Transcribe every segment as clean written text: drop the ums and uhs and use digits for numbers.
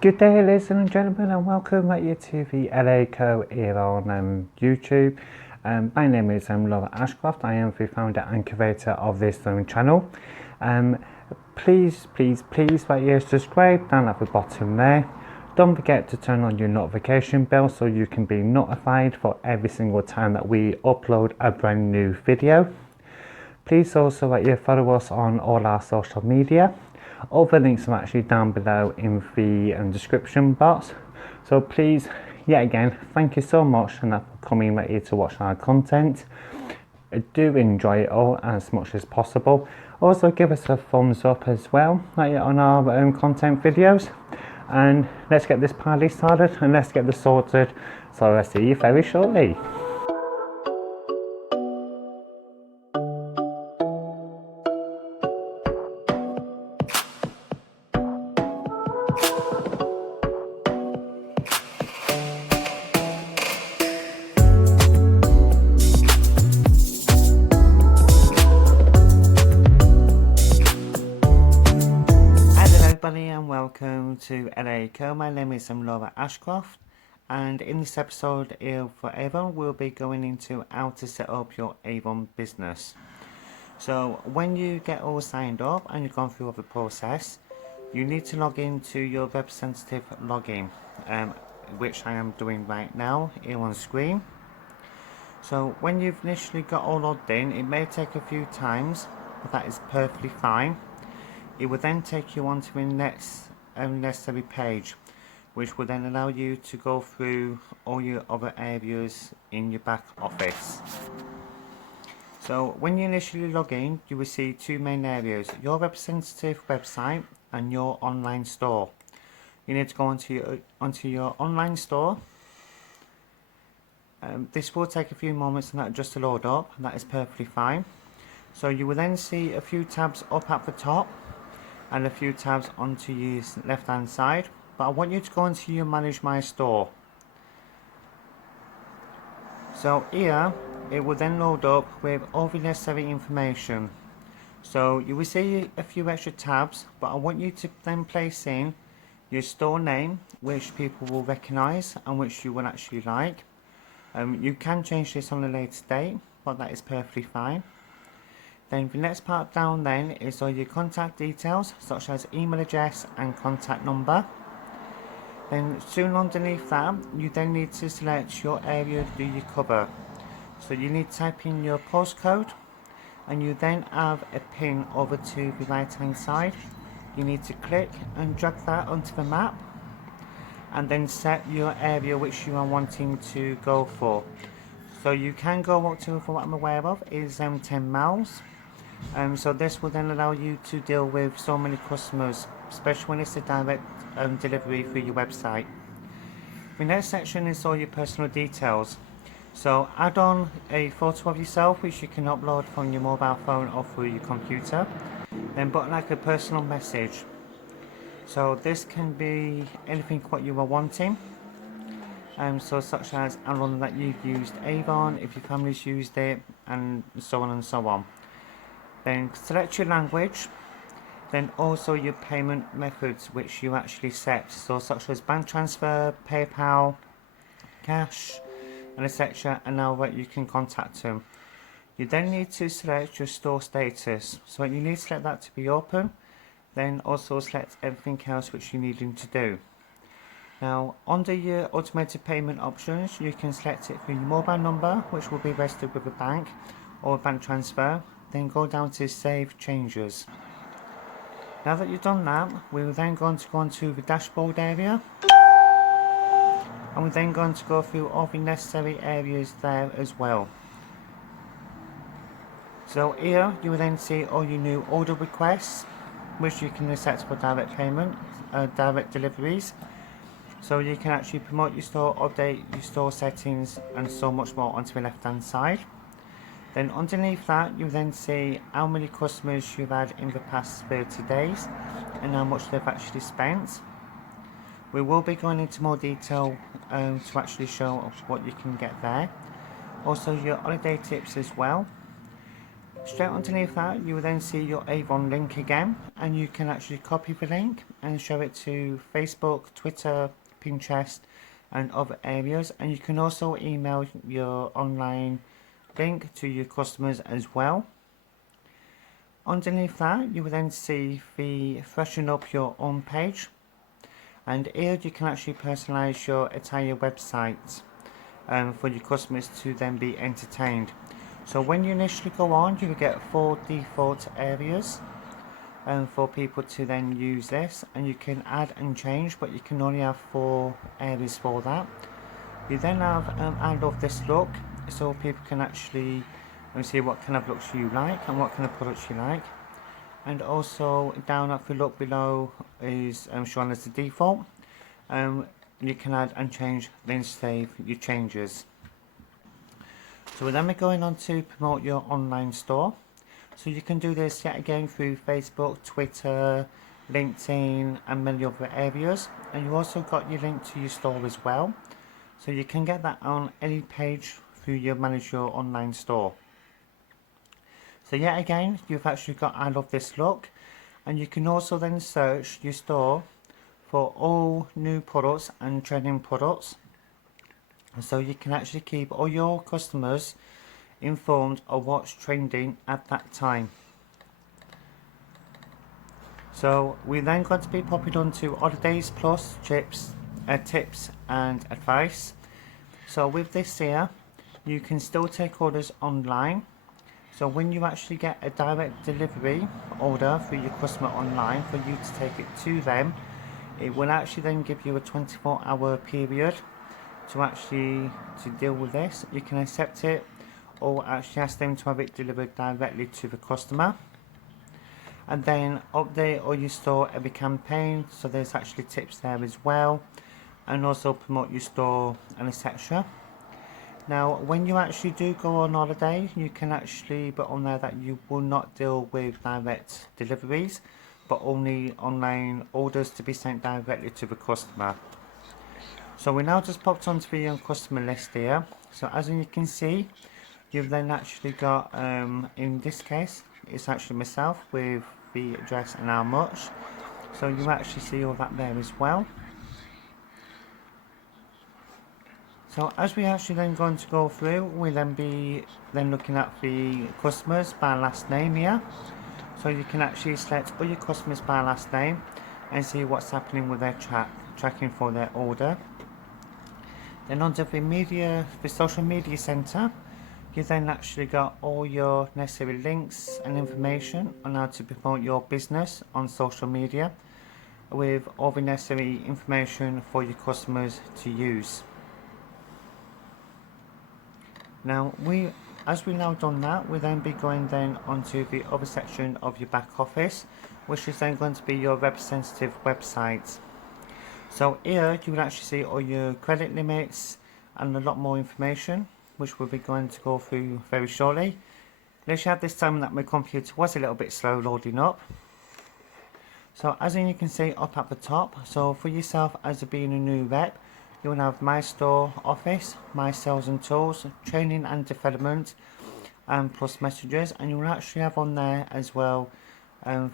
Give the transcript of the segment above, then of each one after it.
Good day, ladies and gentlemen, and welcome back to the LA Co here on YouTube. My name is Laura Ashcroft. I am the founder and curator of this channel. Please subscribe down at the bottom there. Don't forget to turn on your notification bell so you can be notified for every single time that we upload a brand new video. Please also follow us on all our social media. All the links are actually down below in the description box. So please, yet again, thank you so much for coming here to watch our content. Do enjoy it all as much as possible. Also give us a thumbs up as well on our content videos. And let's get this party started and let's get this sorted. So I'll see you very shortly. And welcome to LA Co. My name is Laura Ashcroft, and in this episode here for Avon we'll be going into how to set up your Avon business. So when you get all signed up and you've gone through all the process, you need to log into your representative login, which I am doing right now here on screen. So when you've initially got all logged in, it may take a few times, but that is perfectly fine. It will then take you on to the next necessary page, which will then allow you to go through all your other areas in your back office. So when you initially log in, you will see two main areas: your representative website and your online store. You need to go onto your online store. This will take a few moments and that just to load up, and that is perfectly fine. So you will then see a few tabs up at the top and a few tabs onto your left hand side, but I want you to go into your Manage My Store. So here it will then load up with all the necessary information. So you will see a few extra tabs, but I want you to then place in your store name, which people will recognize and which you will actually like. You can change this on a later date, but that is perfectly fine. Then the next part down then is all your contact details, such as email address and contact number. Then soon underneath that, you then need to select your area that you cover. So you need to type in your postcode, and you then have a pin over to the right hand side. You need to click and drag that onto the map, and then set your area which you are wanting to go for. So you can go up to, from what I'm aware of, is 10 miles. So this will then allow you to deal with so many customers, especially when it's a direct delivery through your website. The next section is all your personal details. So add on a photo of yourself which you can upload from your mobile phone or through your computer. Then put like a personal message. So this can be anything what you are wanting. So such as how long that you've used Avon, if your family's used it, and so on and so on. Then select your language, then also your payment methods which you actually set, so such as bank transfer, PayPal, cash, and etc. And now that you can contact them. You then need to select your store status, so you need to select that to be open, then also select everything else which you need to do. Now under your automated payment options, you can select it for your mobile number, which will be registered with a bank or a bank transfer. Then go down to Save Changes. Now that you've done that, we're then going to go into the dashboard area, and we're then going to go through all the necessary areas there as well. So here you will then see all your new order requests, which you can set for direct payment, direct deliveries. So you can actually promote your store, update your store settings, and so much more onto the left hand side. Then underneath that, you then see how many customers you've had in the past 30 days and how much they've actually spent. We will be going into more detail to actually show what you can get there. Also your holiday tips as well. Straight underneath that, you will then see your Avon link again, and you can actually copy the link and show it to Facebook, Twitter, Pinterest and other areas, and you can also email your online link to your customers as well. Underneath that, you will then see the freshen up your own page, and here you can actually personalize your entire website for your customers to then be entertained. So when you initially go on, you will get 4 default areas for people to then use this, and you can add and change, but you can only have 4 areas for that. You then have I love this look, so people can actually see what kind of looks you like and what kind of products you like. And also down at the look below is shown as the default. You can add and change, then save your changes. So then we're going on to promote your online store. So you can do this yet again through Facebook, Twitter, LinkedIn and many other areas. And you also got your link to your store as well. So you can get that on any page through your Manage Your Online Store. So yet again, you've actually got I love this look. And you can also then search your store for all new products and trending products. So you can actually keep all your customers informed of what's trending at that time. So we're then going to be popping on to holidays plus tips and advice. So with this here, you can still take orders online. So when you actually get a direct delivery order through your customer online for you to take it to them, it will actually then give you a 24-hour period to deal with this. You can accept it or actually ask them to have it delivered directly to the customer, and then update all your store every campaign. So there's actually tips there as well, and also promote your store and etc. Now when you actually do go on holiday, you can actually put on there that you will not deal with direct deliveries, but only online orders to be sent directly to the customer. So we now just popped onto the customer list here. So as you can see, you've then actually got, in this case, it's actually myself with the address and how much. So you actually see all that there as well. So as we actually then going to go through, we'll then be looking at the customers by last name here. So you can actually select all your customers by last name and see what's happening with their tracking for their order. Then onto the social media center, you then actually got all your necessary links and information on how to promote your business on social media, with all the necessary information for your customers to use. Now as we now done that, we'll then be going then onto the other section of your back office, which is then going to be your representative website. So here you will actually see all your credit limits and a lot more information, which we'll be going to go through very shortly. Let's have this time that my computer was a little bit slow loading up. So as you can see up at the top, so for yourself as being a new rep, you will have My Store Office, My Sales and Tools, Training and Development, and plus Messages, and you will actually have on there as well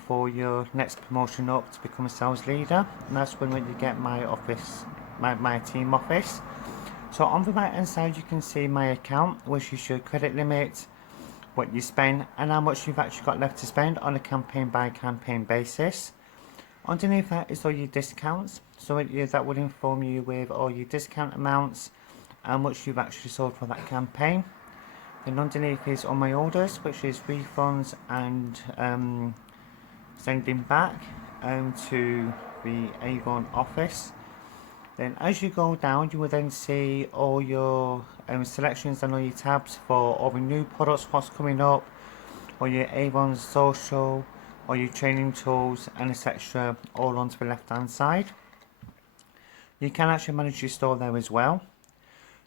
for your next promotion up to become a sales leader, and that's when you get my office, my team office. So on the right hand side you can see my account, which is your credit limit, what you spend and how much you've actually got left to spend on a campaign by campaign basis. Underneath that is all your discounts, so that will inform you with all your discount amounts, how much you've actually sold for that campaign. Then underneath is all my orders, which is refunds and sending back to the Avon office. Then as you go down, you will then see all your selections and all your tabs for all the new products, what's coming up, or your Avon social, or your training tools and etc., all onto the left hand side. You can actually manage your store there as well.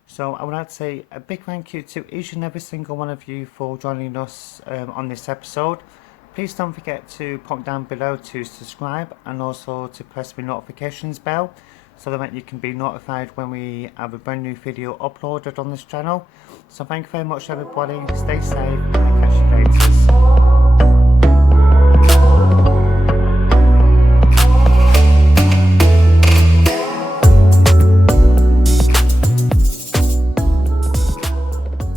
So I would like to say a big thank you to each and every single one of you for joining us on this episode. Please don't forget to pop down below to subscribe and also to press the notifications bell so that you can be notified when we have a brand new video uploaded on this channel. So thank you very much everybody, stay safe and catch Laters.